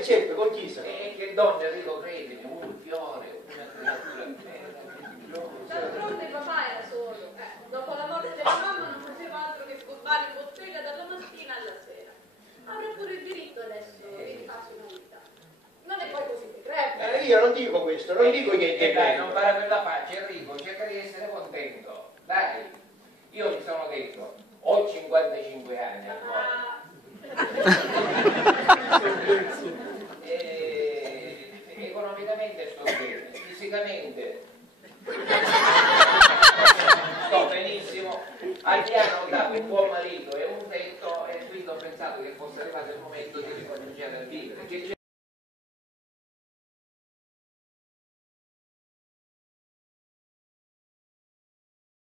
Giuseppe, con chi sa? E che donne, Enrico, credimi, un fiore, una creatura D'altronde papà era solo, dopo la morte della mamma non faceva altro che scoppare in bottega dalla mattina alla sera. Avrà pure il diritto adesso di farsi una vita. Non è poi così decrepito. Io non dico questo, non dico che è dai, non decrepito. fare per la faccia, Enrico, cerca di essere contento. Dai, io mi sono detto, ho 55 anni ancora. Economicamente sto bene, fisicamente sto benissimo, al piano ho dato un buon marito e un tetto e quindi ho pensato che fosse arrivato il momento di ricominciare a vivere.